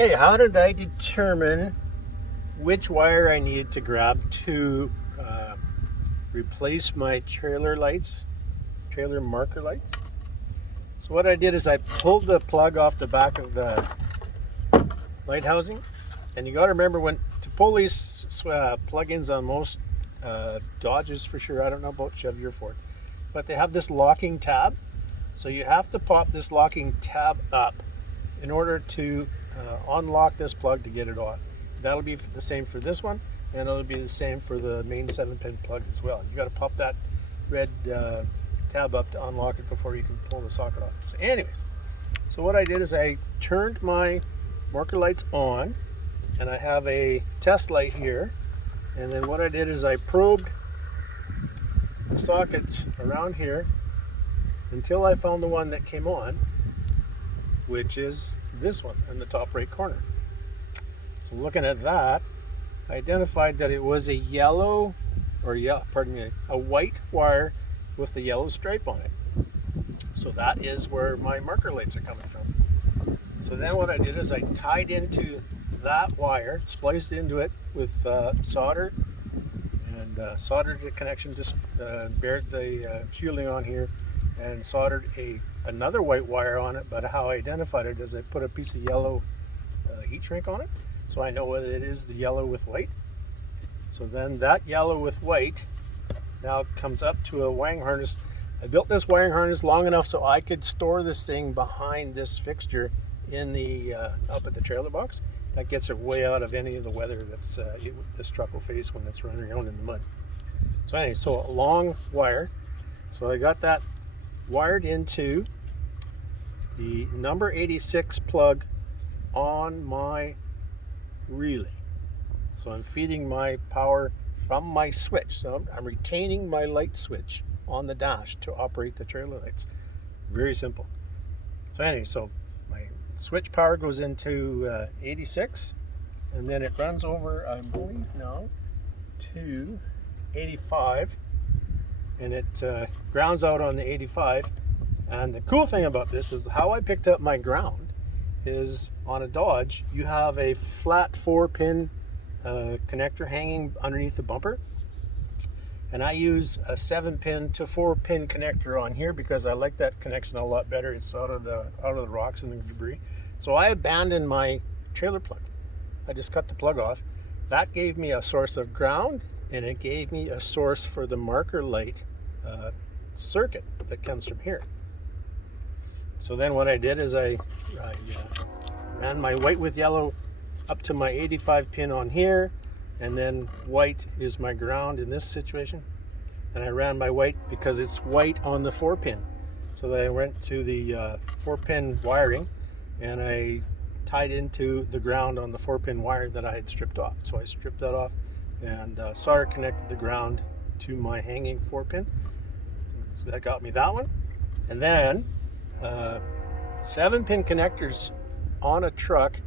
Okay, how did I determine which wire I needed to grab to replace my trailer lights, trailer marker lights? So what I did is I pulled the plug off the back of the light housing, and you got to remember when to pull these plug-ins on most Dodges for sure. I don't know about Chevy or Ford, but they have this locking tab. So you have to pop this locking tab up in order to unlock this plug to get it on. That'll be the same for this one, and it'll be the same for the main 7-pin plug as well. You got to pop that red tab up to unlock it before you can pull the socket off. So anyways, so what I did is I turned my marker lights on, and I have a test light here, and then what I did is I probed the sockets around here until I found the one that came on, which is this one in the top right corner. So looking at that, I identified that it was a yellow, or a white wire with a yellow stripe on it. So that is where my marker lights are coming from. So then what I did is I tied into that wire, spliced into it with solder, and soldered the connection, just bared the shielding on here, and soldered another white wire on it. But how I identified it is I put a piece of yellow heat shrink on it, so I know whether it is the yellow with white. So then that yellow with white now comes up to a wiring harness. I built this wiring harness long enough so I could store this thing behind this fixture in the up at the trailer box. That gets it way out of any of the weather that's this truck will face when it's running around in the mud. So anyway, so a long wire. So I got that wired into the number 86 plug on my relay. So I'm feeding my power from my switch. So I'm retaining my light switch on the dash to operate the trailer lights. Very simple. So anyway, so my switch power goes into 86, and then it runs over, I believe now, to 85, and it grounds out on the 85. And the cool thing about this is how I picked up my ground is on a Dodge, you have a flat 4-pin connector hanging underneath the bumper, and I use a 7-pin to 4-pin connector on here because I like that connection a lot better. It's out of the rocks and the debris. So I abandoned my trailer plug. I just cut the plug off. That gave me a source of ground, and it gave me a source for the marker light circuit that comes from here. So then what I did is I ran my white with yellow up to my 85 pin on here, and then white is my ground in this situation. And I ran my white because it's white on the 4-pin. So then I went to the 4-pin wiring, and I tied into the ground on the 4-pin wire that I had stripped off. So I stripped that off and solder connected the ground to my hanging 4-pin. So that got me that one. And then 7-pin connectors on a truck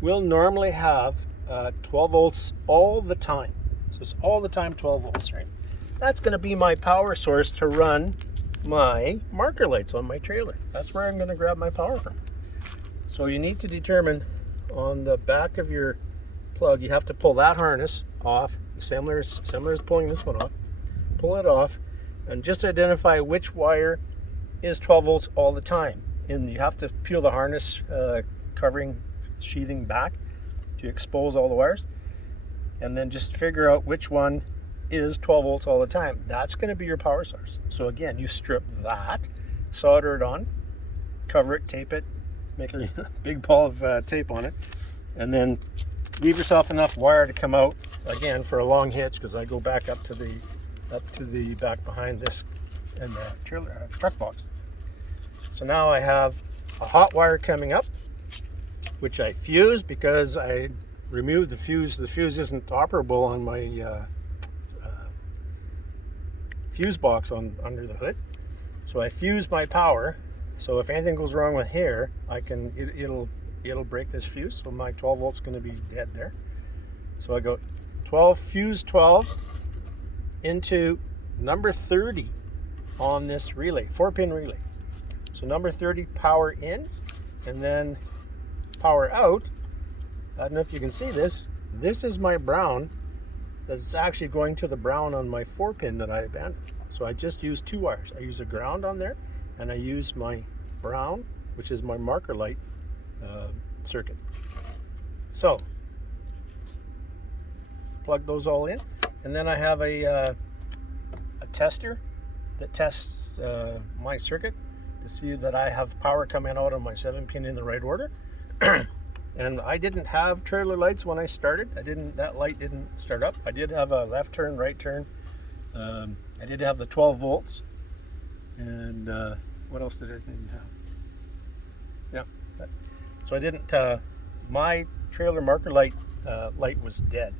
will normally have 12 volts all the time. So it's all the time 12 volts, right? That's going to be my power source to run my marker lights on my trailer. That's where I'm going to grab my power from. So you need to determine on the back of your plug, you have to pull that harness off. The assembler is pulling this one off. Pull it off and just identify which wire is 12 volts all the time. And you have to peel the harness covering sheathing back to expose all the wires, and then just figure out which one is 12 volts all the time. That's going to be your power source. So again, you strip that, solder it on, cover it, tape it, make a big ball of tape on it, and then leave yourself enough wire to come out again for a long hitch, because I go back up to the back behind this and the trailer truck box. So now I have a hot wire coming up, which I fused because I removed the fuse. The fuse isn't operable on my fuse box under the hood. So I fused my power. So if anything goes wrong with here, it'll break this fuse. So my 12 volts is going to be dead there. So I go 12 fuse 12 into number 30 on this relay, 4-pin relay. So number 30 power in, and then power out I don't know if you can see this. This is my brown that's actually going to the brown on my 4-pin that I abandoned. So I just used 2 wires. I use a ground on there, and I use my brown, which is my marker light circuit. So plug those all in, and then I have a tester that tests my circuit to see that I have power coming out on my 7-pin in the right order. And I didn't have trailer lights when I started. That light didn't start up. I did have a left turn, right turn. I did have the 12 volts. And what else did I didn't have? Yeah. So I didn't, my trailer marker light was dead.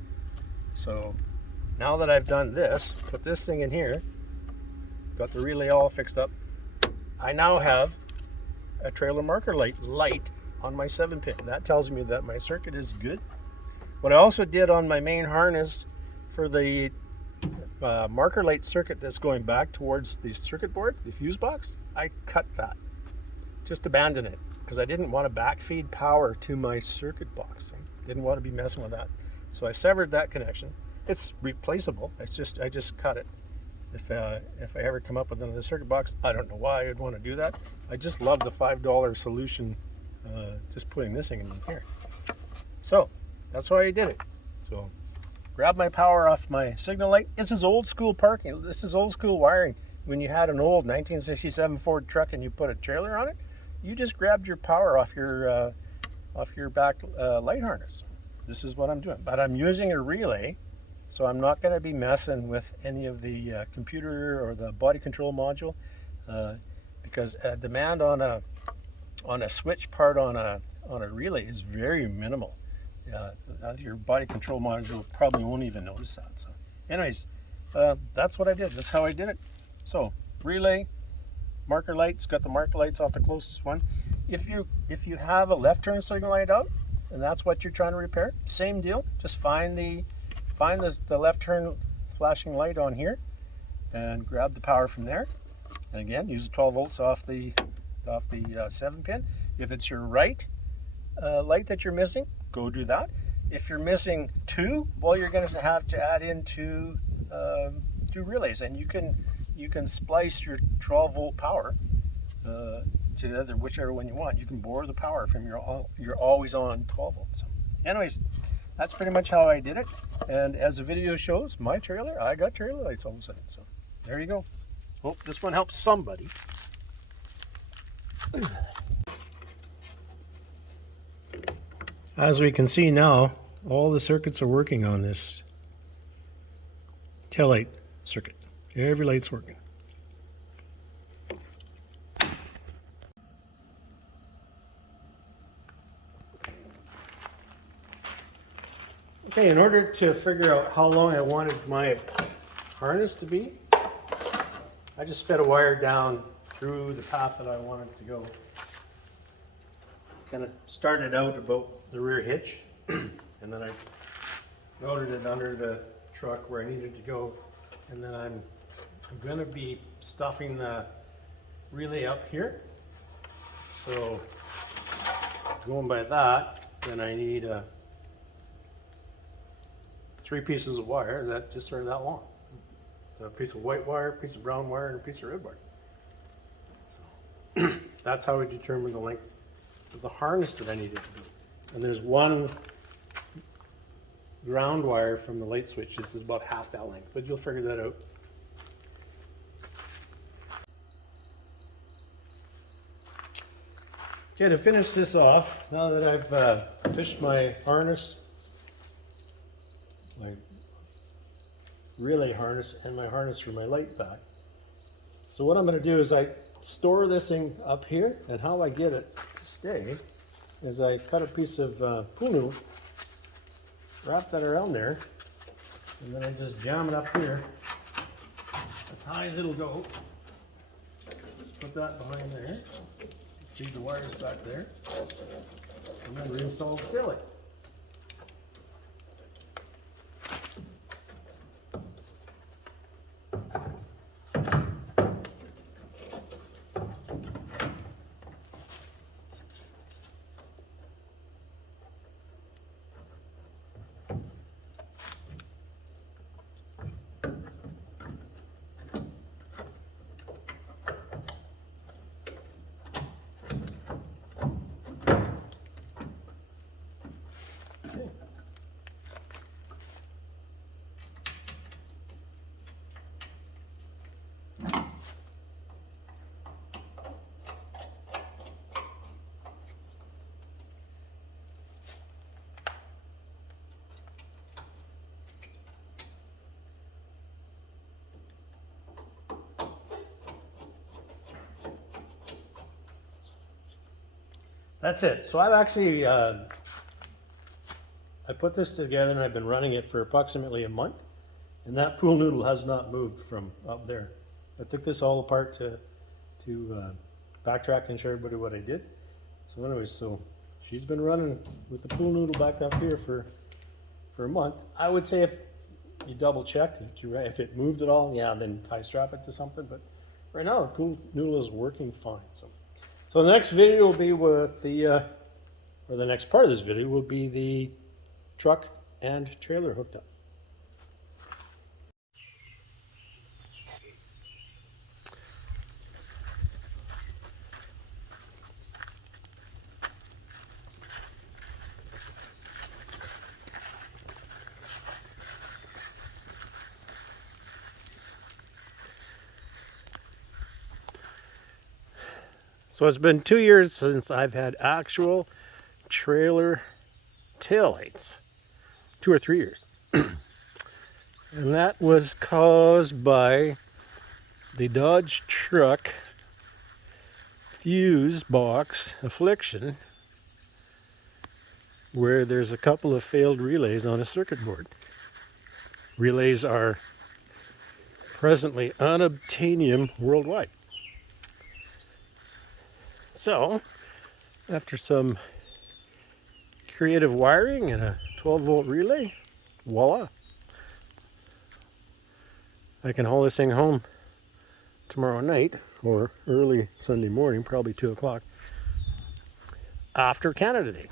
So now that I've done this, put this thing in here, got the relay all fixed up, I now have a trailer marker light on my 7-pin. That tells me that my circuit is good. What I also did on my main harness for the marker light circuit that's going back towards the circuit board, the fuse box, I cut that. Just abandoned it because I didn't want to backfeed power to my circuit box. I didn't want to be messing with that. So I severed that connection. It's replaceable. I just cut it. If I ever come up with another circuit box, I don't know why I'd want to do that. I just love the $5 solution, just putting this thing in here. So that's why I did it. So grab my power off my signal light. This is old school parking. This is old school wiring. When you had an old 1967 Ford truck and you put a trailer on it, you just grabbed your power off your back light harness. This is what I'm doing. But I'm using a relay, so I'm not going to be messing with any of the computer or the body control module, because demand on a switch part on a relay is very minimal. Your body control module probably won't even notice that. So anyways, that's what I did. That's how I did it. So relay, marker lights, got the marker lights off the closest one. If you have a left turn signal light out and that's what you're trying to repair, same deal. Just find the left turn flashing light on here and grab the power from there. And again, use the 12 volts off the 7-pin. If it's your right light that you're missing, go do that. If you're missing 2, well, you're going to have to add in two relays, and you can splice your 12 volt power to the other, whichever one you want. You can bore the power from your always on 12 volts. So anyways, that's pretty much how I did it. And as the video shows, my trailer, I got trailer lights all of a sudden. So there you go. Hope this one helps somebody. As we can see now, all the circuits are working on this tail light circuit. Every light's working. Okay, in order to figure out how long I wanted my harness to be, I just fed a wire down through the path that I wanted to go. Kind of started out about the rear hitch, and then I routed it under the truck where I needed to go, and then I'm going to be stuffing the relay up here. So going by that, then I need 3 pieces of wire that just are that long. So a piece of white wire, a piece of brown wire, and a piece of red wire. So that's how we determine the length of the harness that I needed to do. And there's one ground wire from the light switch. This is about half that length, but you'll figure that out. Okay, to finish this off, now that I've fished my harness, my relay harness, and my harness for my light back. So what I'm going to do is I store this thing up here, and how I get it to stay is I cut a piece of punu, wrap that around there, and then I just jam it up here as high as it'll go. Just put that behind there, feed the wires back there, and then reinstall the tail light. that's it. So I've actually, I put this together and I've been running it for approximately a month. And that pool noodle has not moved from up there. I took this all apart to backtrack and show everybody what I did. So anyways, so she's been running with the pool noodle back up here for a month. I would say if you double check that you're right, if it moved at all, yeah, then tie strap it to something. But right now the pool noodle is working fine. So the next video will be with the, or the next part of this video will be the truck and trailer hooked up. So it's been 2 years since I've had actual trailer taillights. 2 or 3 years. And that was caused by the Dodge truck fuse box affliction, where there's a couple of failed relays on a circuit board. Relays are presently unobtainium worldwide. So, after some creative wiring and a 12-volt relay, voila. I can haul this thing home tomorrow night or early Sunday morning, probably 2 o'clock, after Canada Day.